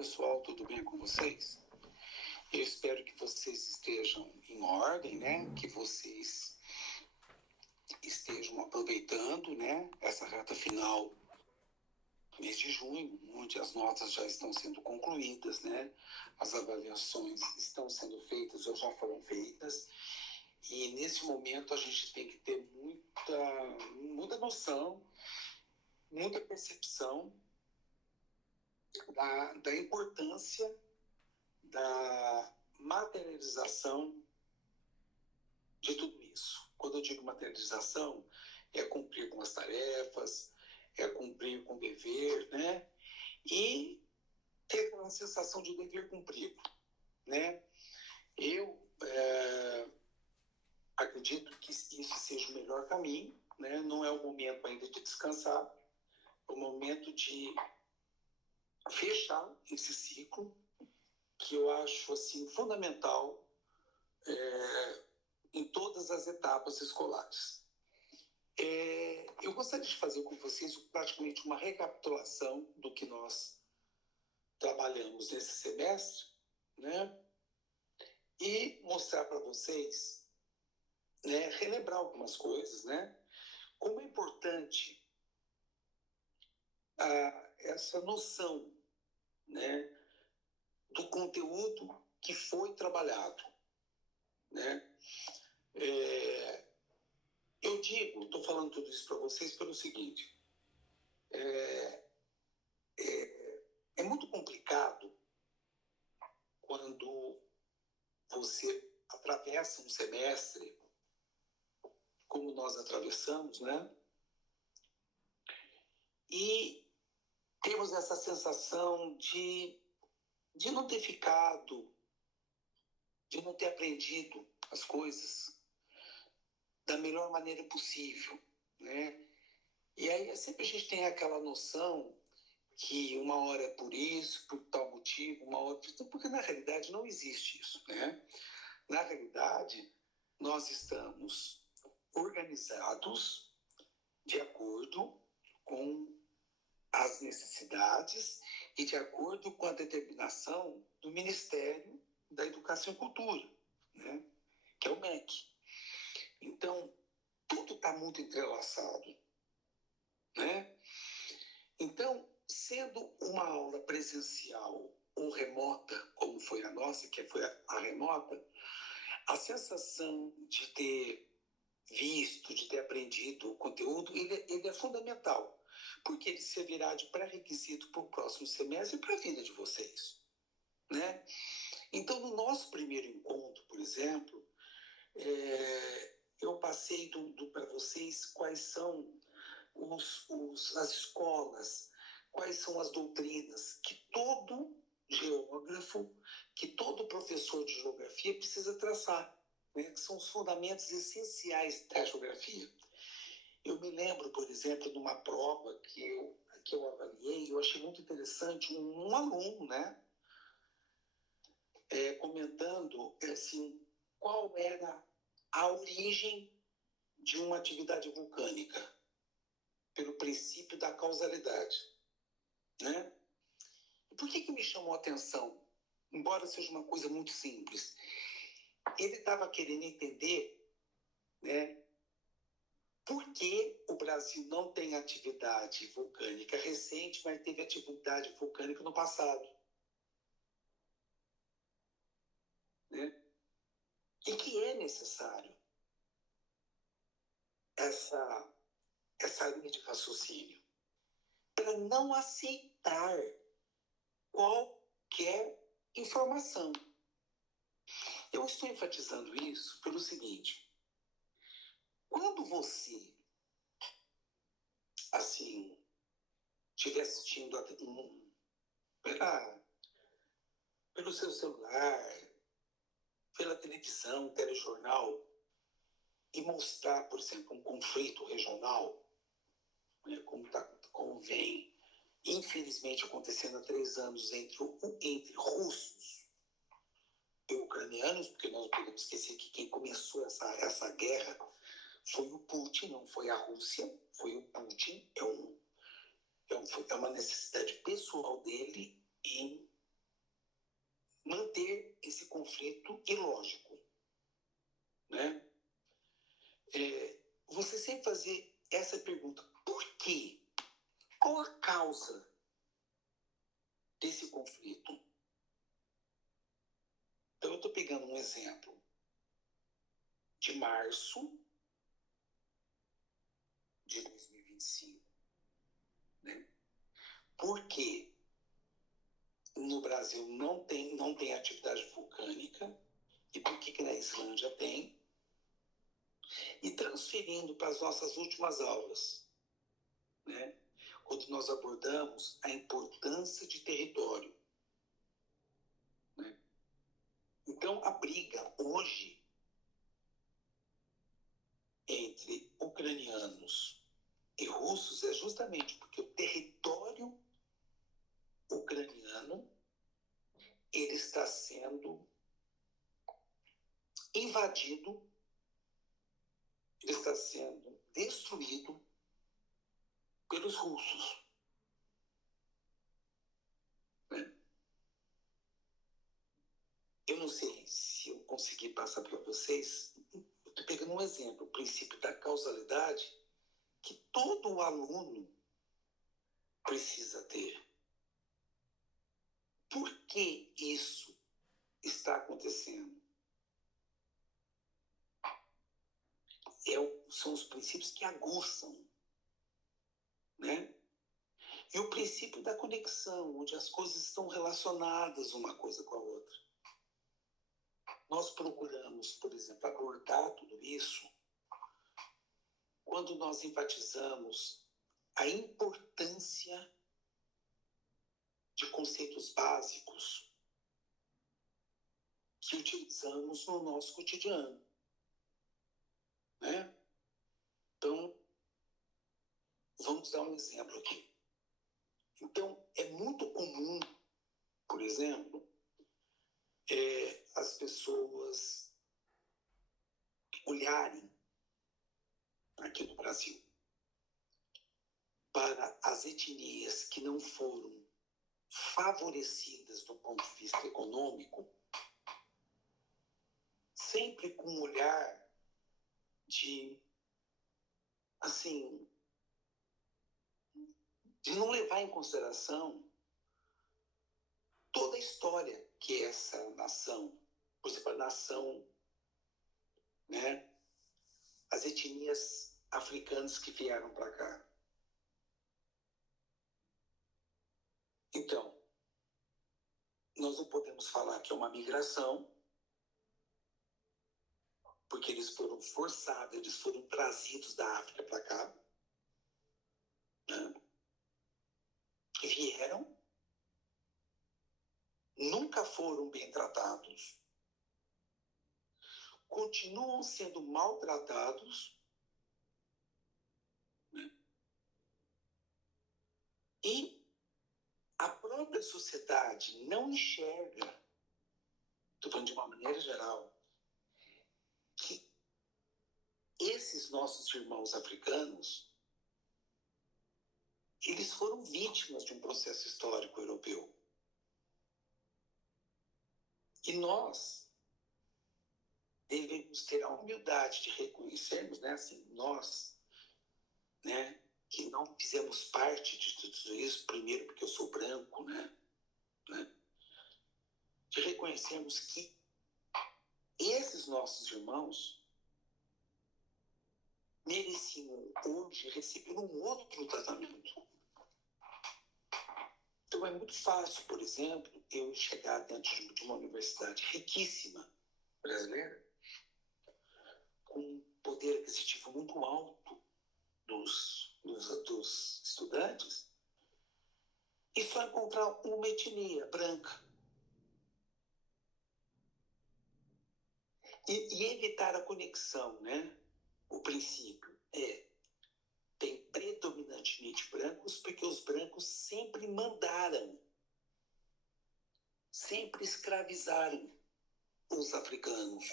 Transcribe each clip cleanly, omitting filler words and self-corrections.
Pessoal, tudo bem com vocês? Eu espero que vocês estejam em ordem, né? Que vocês estejam aproveitando, né? Essa reta final do mês de junho, onde as notas já estão sendo concluídas, né? As avaliações estão sendo feitas ou já foram feitas. E nesse momento a gente tem que ter muita noção, muita percepção da importância da materialização de tudo isso. Quando eu digo materialização, é cumprir com as tarefas, é cumprir com o dever, né? E ter uma sensação de dever cumprido, né? Eu acredito que isso seja o melhor caminho, né? Não é o momento ainda de descansar, é o momento de fechar esse ciclo, que eu acho assim fundamental em todas as etapas escolares. Eu gostaria de fazer com vocês praticamente uma recapitulação do que nós trabalhamos nesse semestre, né? E mostrar para vocês, né, relembrar algumas coisas, né? Como é importante essa noção, né, do conteúdo que foi trabalhado, né? Eu digo, estou falando tudo isso para vocês pelo seguinte: é muito complicado quando você atravessa um semestre como nós atravessamos, né? E temos essa sensação de não ter ficado, de não ter aprendido as coisas da melhor maneira possível, né? E aí sempre a gente tem aquela noção que uma hora é por isso, por tal motivo, uma hora por isso, porque na realidade não existe isso, né? Na realidade, nós estamos organizados de acordo com as necessidades e de acordo com a determinação do Ministério da Educação e Cultura, né? Que é o MEC. Então, tudo está muito entrelaçado, né? Então, sendo uma aula presencial ou remota, como foi a nossa, que foi a remota, a sensação de ter visto, de ter aprendido o conteúdo, ele é fundamental, porque ele servirá de pré-requisito para o próximo semestre e para a vida de vocês, né? Então, no nosso primeiro encontro, por exemplo, eu passei para vocês quais são as escolas, quais são as doutrinas que todo geógrafo, que todo professor de geografia precisa traçar, né? Que são os fundamentos essenciais da geografia. Eu me lembro, por exemplo, de uma prova que eu avaliei, eu achei muito interessante, um aluno, né, comentando assim, qual era a origem de uma atividade vulcânica, pelo princípio da causalidade, né? E por que me chamou a atenção? Embora seja uma coisa muito simples, ele estava querendo entender, né, por que o Brasil não tem atividade vulcânica recente, mas teve atividade vulcânica no passado, né? E que é necessário essa linha de raciocínio para não aceitar qualquer informação. Eu estou enfatizando isso pelo seguinte: quando você, assim, estiver assistindo pelo seu celular, pela televisão, telejornal, e mostrar, por exemplo, um conflito regional, né, como vem, infelizmente, acontecendo há 3 anos entre russos e ucranianos, porque nós não podemos esquecer que quem começou essa guerra foi o Putin, não foi a Rússia, foi o Putin. É uma necessidade pessoal dele em conflito ilógico, né? Você sempre fazer essa pergunta: por quê? Qual a causa desse conflito? Então, eu estou pegando um exemplo de março de 2025, né? Por quê? No Brasil não tem atividade vulcânica, e por que na Islândia tem? E transferindo para as nossas últimas aulas, né? Quando nós abordamos a importância de território, né? Então, a briga hoje entre ucranianos e russos é justamente porque o território ucraniano ele está sendo invadido, ele está sendo destruído pelos russos, né? Eu não sei se eu consegui passar para vocês. Eu estou pegando um exemplo, o princípio da causalidade, que todo aluno precisa ter. Por que isso está acontecendo? São os princípios que aguçam, né? E o princípio da conexão, onde as coisas estão relacionadas uma coisa com a outra. Nós procuramos, por exemplo, abordar tudo isso quando nós enfatizamos a importância de conceitos básicos que utilizamos no nosso cotidiano, né? Então, vamos dar um exemplo aqui. Então, é muito comum, por exemplo, as pessoas olharem aqui no Brasil para as etnias que não foram favorecidas do ponto de vista econômico, sempre com um olhar de, assim, de não levar em consideração toda a história que essa nação, por exemplo, a nação, né, as etnias africanas que vieram para cá. Então, nós não podemos falar que é uma migração, porque eles foram forçados, eles foram trazidos da África para cá, né? Vieram, nunca foram bem tratados, continuam sendo maltratados, né? E a própria sociedade não enxerga, estou falando de uma maneira geral, que esses nossos irmãos africanos, eles foram vítimas de um processo histórico europeu. E nós devemos ter a humildade de reconhecermos, né, assim, nós, né, que não fizemos parte de tudo isso, primeiro porque eu sou branco, né, de reconhecermos que esses nossos irmãos mereciam hoje receber um outro tratamento. Então é muito fácil, por exemplo, eu chegar dentro de uma universidade riquíssima brasileira, com um poder aquisitivo muito alto dos estudantes, e só encontrar uma etnia branca. E evitar a conexão, né? O princípio tem predominantemente brancos, porque os brancos sempre mandaram, sempre escravizaram os africanos.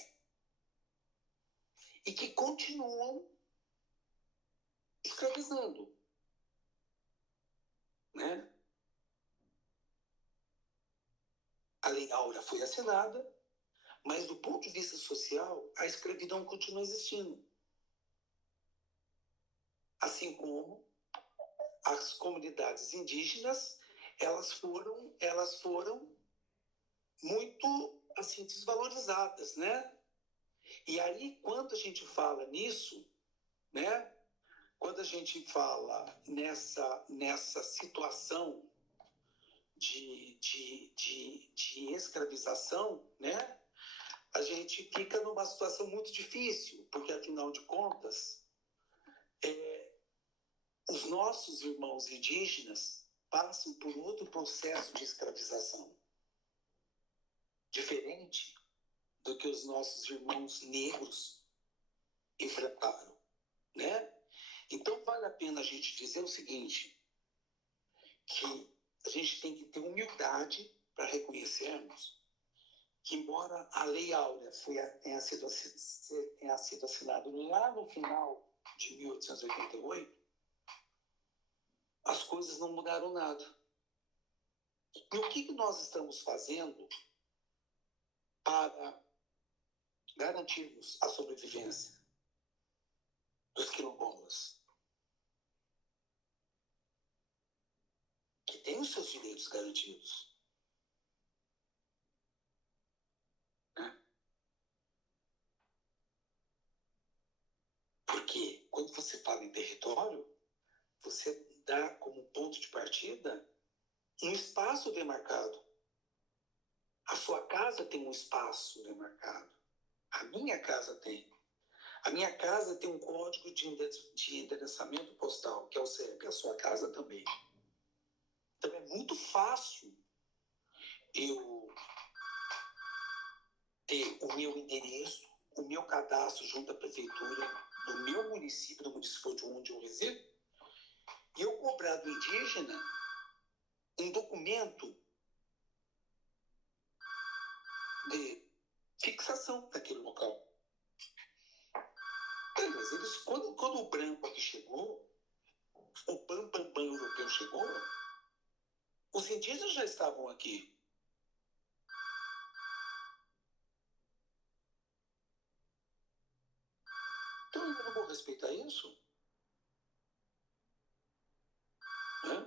E que continuam escravizando, né? A Lei Áurea foi assinada, Mas do ponto de vista social, a escravidão continua existindo. Assim como as comunidades indígenas, elas foram muito assim desvalorizadas, né? E aí, quando a gente fala nisso, né? Quando a gente fala nessa situação de escravização, né? A gente fica numa situação muito difícil, porque, afinal de contas, os nossos irmãos indígenas passam por outro processo de escravização, diferente do que os nossos irmãos negros enfrentaram, né? Então, vale a pena a gente dizer o seguinte, que a gente tem que ter humildade para reconhecermos que, embora a Lei Áurea tenha sido assinada lá no final de 1888, as coisas não mudaram nada. E o que nós estamos fazendo para garantirmos a sobrevivência dos quilombolas, que têm os seus direitos garantidos? Né? Porque quando você fala em território, você dá como ponto de partida um espaço demarcado. A sua casa tem um espaço demarcado. A minha casa tem. A minha casa tem um código de endereçamento postal, que é o CEP. A sua casa também. Então é muito fácil eu ter o meu endereço, o meu cadastro junto à prefeitura do meu município, do município de onde eu resido, e eu cobrar do indígena um documento de fixação daquele local. Mas eles, quando o branco aqui chegou, o Bambambam europeu chegou, os indígenas já estavam aqui. Então eu não vou respeitar isso? Né?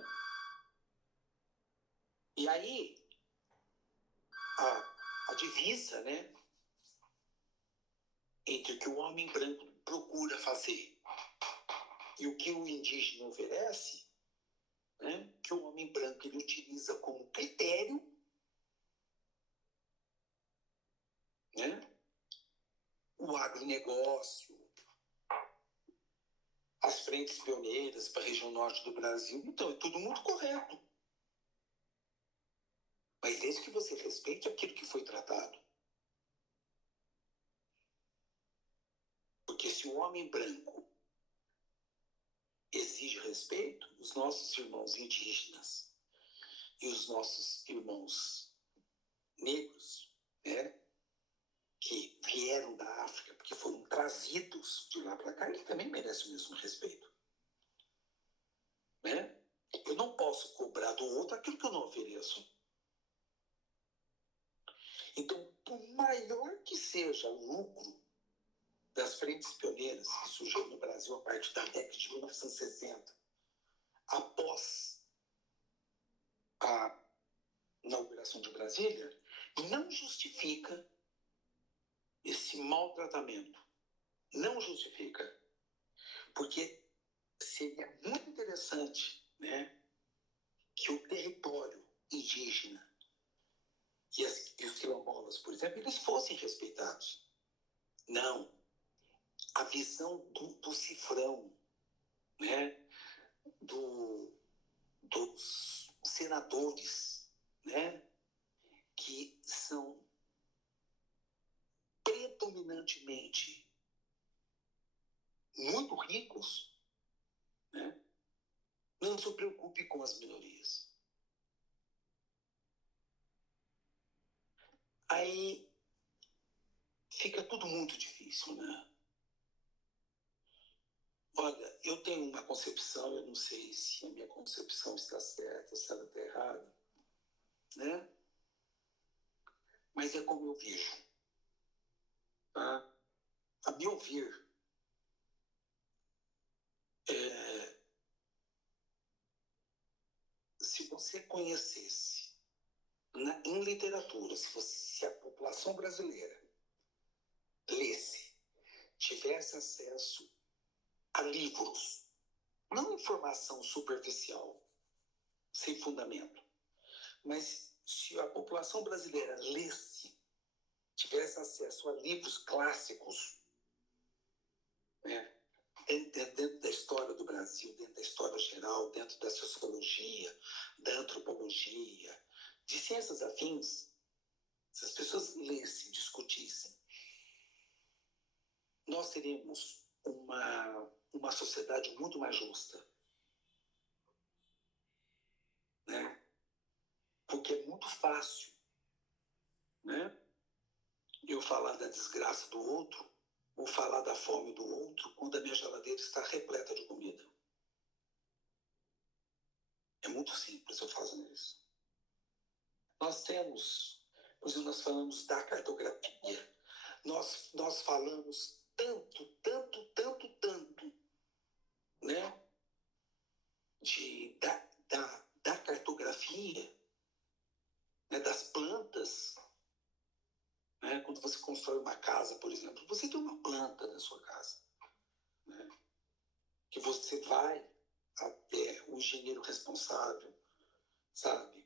E aí, a divisa, né, entre o que o homem branco procura fazer e o que o indígena oferece, né, que o homem branco ele utiliza como critério, né, o agronegócio, as frentes pioneiras para a região norte do Brasil. Então, é tudo muito correto. Mas desde que você respeite aquilo que foi tratado. Porque se o homem branco exige respeito, os nossos irmãos indígenas e os nossos irmãos negros, né, que vieram da África, porque foram trazidos de lá para cá, ele também merece o mesmo respeito. Né? Eu não posso cobrar do outro aquilo que eu não ofereço. Então, por maior que seja o lucro das frentes pioneiras que surgiram no Brasil a partir da década de 1960, após a inauguração de Brasília, não justifica esse maltratamento. Não justifica. Porque seria muito interessante, né, que o território indígena e os quilombolas, por exemplo, eles fossem respeitados. Não. A visão do cifrão, né, dos senadores, né, que são predominantemente muito ricos, né, não se preocupe com as minorias. Aí fica tudo muito difícil, né? Olha, eu tenho uma concepção, eu não sei se a minha concepção está certa, se ela está errada, né? Mas é como eu vejo. meu ver, se você conhecesse em literatura, se a população brasileira lesse, tivesse acesso a livros, não informação superficial, sem fundamento, mas se a população brasileira lesse, tivesse acesso a livros clássicos, né, dentro da história do Brasil, dentro da história geral, dentro da sociologia, da antropologia, de ciências afins, se as pessoas lessem, discutissem, nós teríamos uma sociedade muito mais justa, né? Porque é muito fácil, né, eu falar da desgraça do outro ou falar da fome do outro quando a minha geladeira está repleta de comida. É muito simples eu fazer isso. Nós temos, por exemplo, nós falamos da cartografia, nós falamos tanto, né, da cartografia, né, das plantas, né? Quando você constrói uma casa, por exemplo, você tem uma planta na sua casa, né, que você vai até o engenheiro responsável, sabe?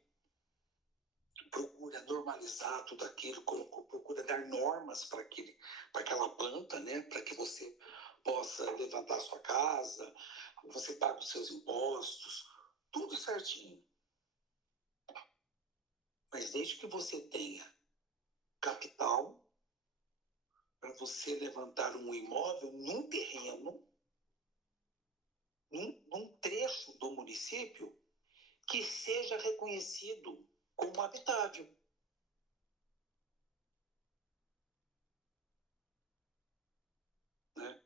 Procura normalizar tudo aquilo, procura dar normas para aquela planta, né? Para que você possa levantar a sua casa, você paga os seus impostos, tudo certinho. Mas desde que você tenha capital para você levantar um imóvel num terreno, num trecho do município que seja reconhecido como habitável. Né?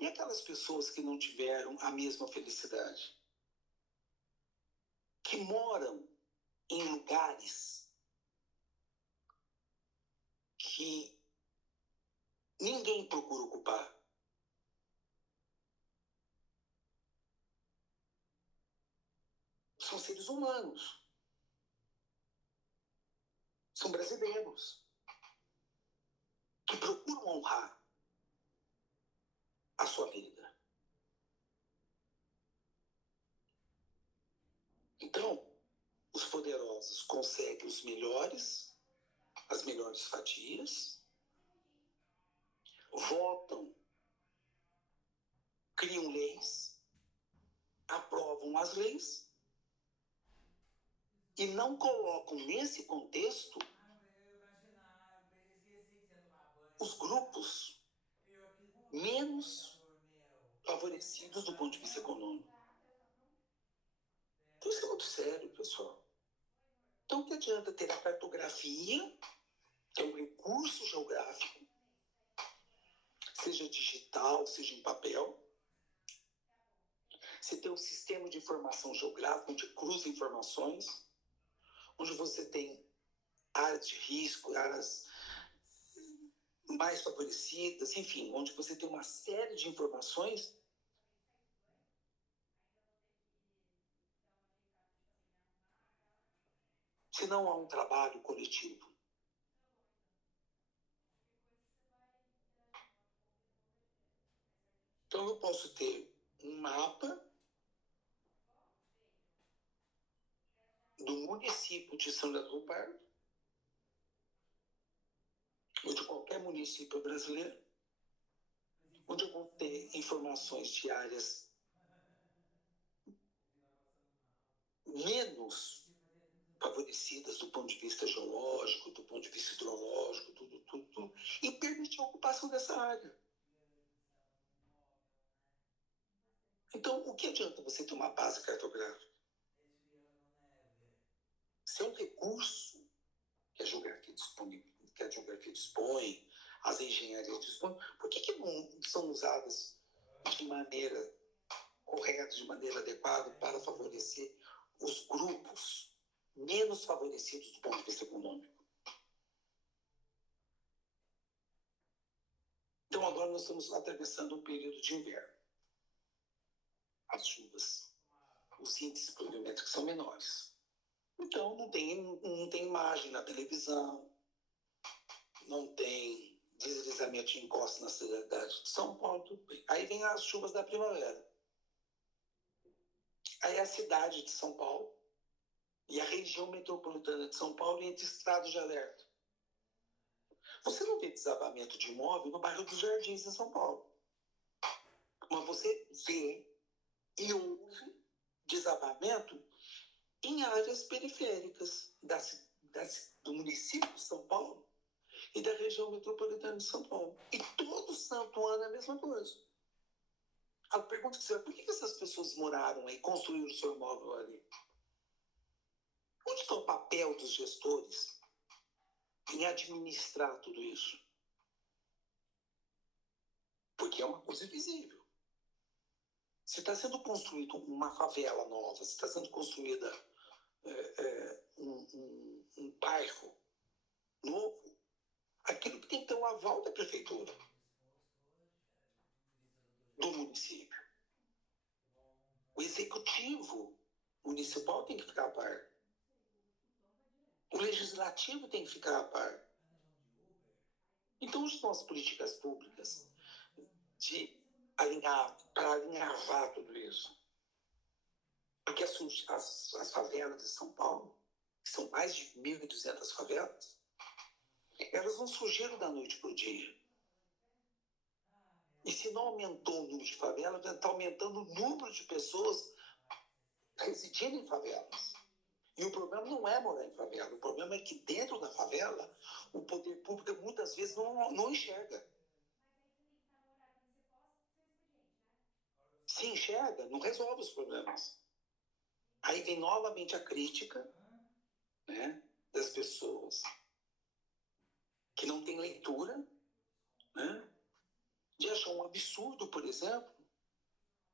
E aquelas pessoas que não tiveram a mesma felicidade? Que moram em lugares que ninguém procura ocupar. São seres humanos. São brasileiros. Que procuram honrar a sua vida. Então, os poderosos conseguem as melhores fatias, votam, criam leis, aprovam as leis e não colocam nesse contexto os grupos menos favorecidos do ponto de vista econômico. Então isso é muito sério, pessoal. Então, o que adianta ter a cartografia, que é um recurso geográfico, seja digital, seja em papel. Você tem um sistema de informação geográfica, onde cruza informações, onde você tem áreas de risco, áreas mais favorecidas, enfim, onde você tem uma série de informações. Se não há um trabalho coletivo. Então, eu posso ter um mapa do município de São Leopoldo do Pardo, ou de qualquer município brasileiro, onde eu vou ter informações de áreas menos favorecidas do ponto de vista geológico, do ponto de vista hidrológico, tudo, e permitir a ocupação dessa área. Então, o que adianta você ter uma base cartográfica? Se é um recurso que a geografia dispõe, as engenharias dispõem, por que não são usadas de maneira correta, de maneira adequada para favorecer os grupos menos favorecidos do ponto de vista econômico? Então, agora agora nós estamos atravessando um período de inverno. As chuvas, os índices pluviométricos são menores. Então, não tem imagem na televisão, não tem deslizamento de encosta na cidade de São Paulo, tudo bem. Aí vem as chuvas da primavera. Aí a cidade de São Paulo e a região metropolitana de São Paulo entra em estado de alerta. Você não vê desabamento de imóvel no bairro dos Jardins, em São Paulo. Mas você vê e ouve desabamento em áreas periféricas do município de São Paulo e da região metropolitana de São Paulo. E todo santo ano é a mesma coisa. A pergunta que você vai, por que essas pessoas moraram aí, construíram o seu imóvel ali? Onde está o papel dos gestores em administrar tudo isso? Porque é uma coisa invisível. Se está sendo construída uma favela nova, se está sendo construída um bairro novo, aquilo que tem que ter um aval da prefeitura, do município. O executivo municipal tem que ficar a par. O legislativo tem que ficar a par. Então, onde estão as políticas públicas para alinhavar tudo isso? Porque as favelas de São Paulo, que são mais de 1.200 favelas, elas não surgiram da noite para o dia. E se não aumentou o número de favelas, está aumentando o número de pessoas residindo em favelas. E o problema não é morar em favela, o problema é que dentro da favela, o poder público muitas vezes não enxerga. Se enxerga, não resolve os problemas. Aí vem novamente a crítica, né, das pessoas que não têm leitura, né, de achar um absurdo, por exemplo,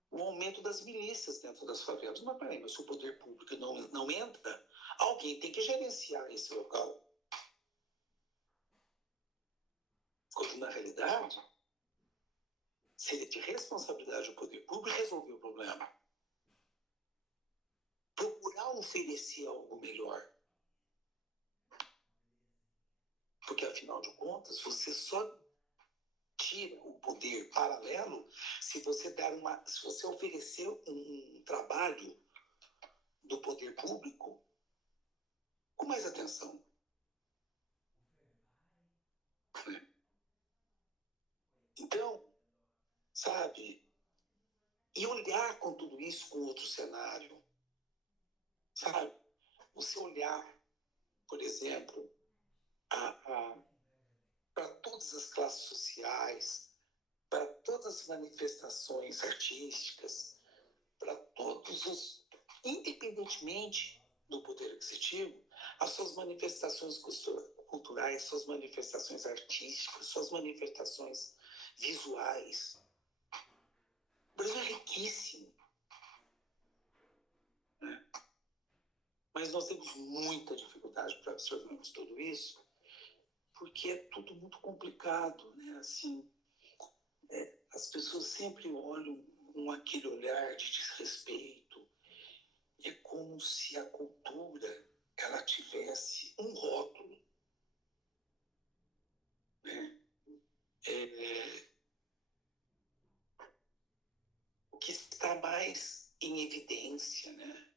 o aumento das milícias dentro das favelas. Mas peraí, mas se o poder público não entra, alguém tem que gerenciar esse local. Quando, na realidade, seria de responsabilidade do poder público resolver o problema. Procurar oferecer algo melhor. Porque, afinal de contas, você só tira o poder paralelo se você oferecer um trabalho do poder público com mais atenção. Então, sabe, e olhar com tudo isso com outro cenário, sabe? Você olhar, por exemplo, para todas as classes sociais, para todas as manifestações artísticas, para independentemente do poder aquisitivo, as suas manifestações culturais, suas manifestações artísticas, suas manifestações visuais. O Brasil é riquíssimo. Né? Mas nós temos muita dificuldade para absorvermos tudo isso, porque é tudo muito complicado, né? Assim, as pessoas sempre olham com aquele olhar de desrespeito. É como se a cultura ela tivesse um rótulo, né? O que está mais em evidência, né?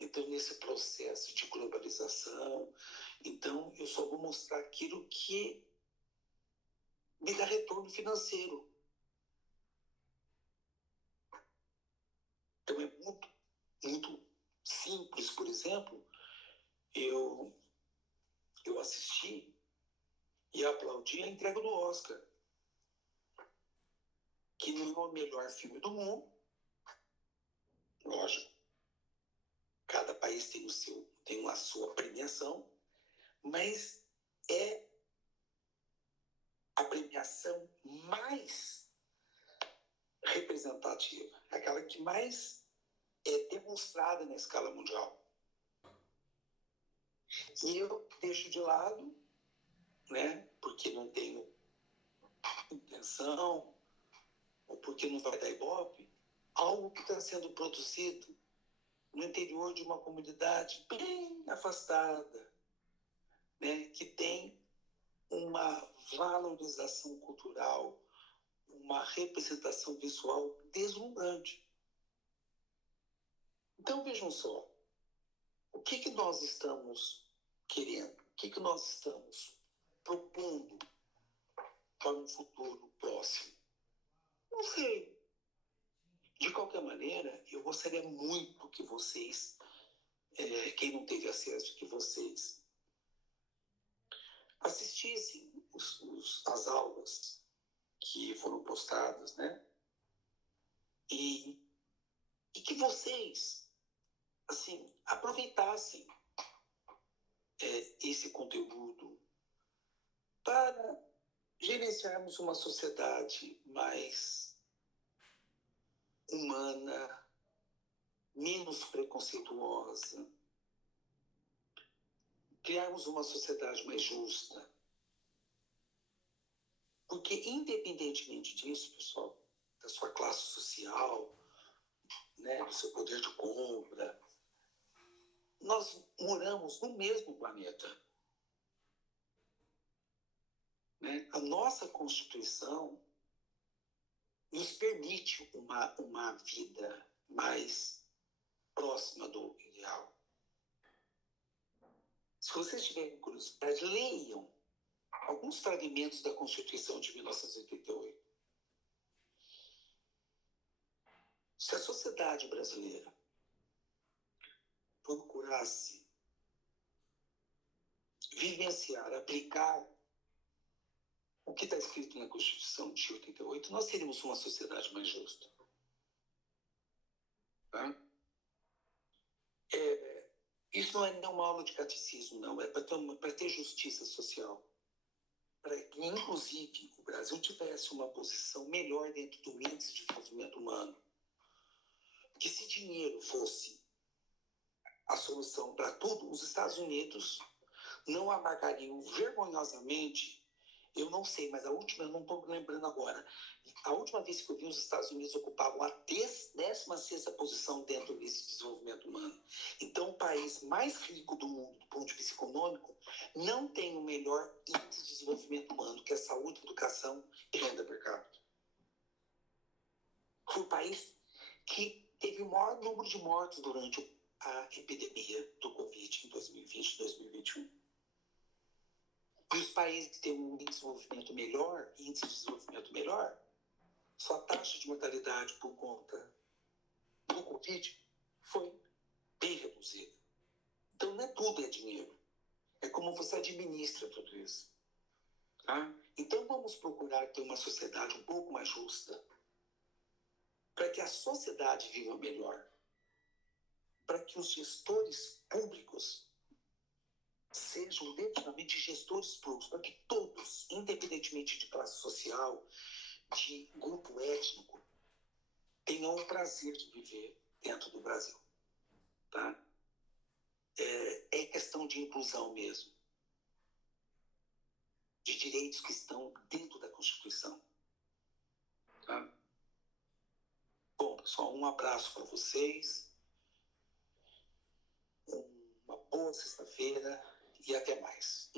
Então, nesse processo de globalização, então eu só vou mostrar aquilo que me dá retorno financeiro. Então, é muito, muito simples, por exemplo, eu assisti e aplaudi a entrega do Oscar, que não é o melhor filme do mundo, lógico. Cada país tem a sua premiação, mas é a premiação mais representativa, aquela que mais é demonstrada na escala mundial. E eu deixo de lado, né, porque não tenho intenção, ou porque não vai dar ibope, algo que está sendo produzido no interior de uma comunidade bem afastada, né, que tem uma valorização cultural, uma representação visual deslumbrante. Então, vejam só, o que nós estamos querendo? O que nós estamos propondo para um futuro próximo? Não sei. De qualquer maneira, eu gostaria muito que vocês, quem não teve acesso, que vocês assistissem as aulas que foram postadas, né? E que vocês, assim, aproveitassem esse conteúdo para gerenciarmos uma sociedade mais humana, menos preconceituosa, criarmos uma sociedade mais justa. Porque, independentemente disso, pessoal, da sua classe social, né, do seu poder de compra, nós moramos no mesmo planeta. Né? A nossa Constituição nos permite uma vida mais próxima do ideal. Se vocês tiverem curiosidade, leiam alguns fragmentos da Constituição de 1988. Se a sociedade brasileira procurasse vivenciar, aplicar o que está escrito na Constituição de 88, nós teríamos uma sociedade mais justa. Tá? Isso não é nenhuma aula de catecismo, não. É para ter justiça social. Para que, inclusive, o Brasil tivesse uma posição melhor dentro do índice de desenvolvimento humano. Que se dinheiro fosse a solução para tudo, os Estados Unidos não amargariam vergonhosamente, eu não sei, mas eu não estou me lembrando agora, a última vez que eu vi os Estados Unidos ocupavam a 16ª posição dentro do índice de desenvolvimento humano. Então, o país mais rico do mundo, do ponto de vista econômico, não tem o melhor índice de desenvolvimento humano, que é saúde, educação e renda per capita. Foi o país que teve o maior número de mortos durante a epidemia do Covid em 2020 e 2021. E os países que têm um índice de desenvolvimento melhor, sua taxa de mortalidade por conta do Covid foi bem reduzida. Então, não é tudo é dinheiro. É como você administra tudo isso. Tá? Então, vamos procurar ter uma sociedade um pouco mais justa para que a sociedade viva melhor. Para que os gestores públicos sejam definitivamente gestores públicos, para que todos, independentemente de classe social, de grupo étnico, tenham o prazer de viver dentro do Brasil. Tá? É questão de inclusão mesmo, de direitos que estão dentro da Constituição. Tá? Bom, pessoal, um abraço para vocês, uma boa sexta-feira e até mais.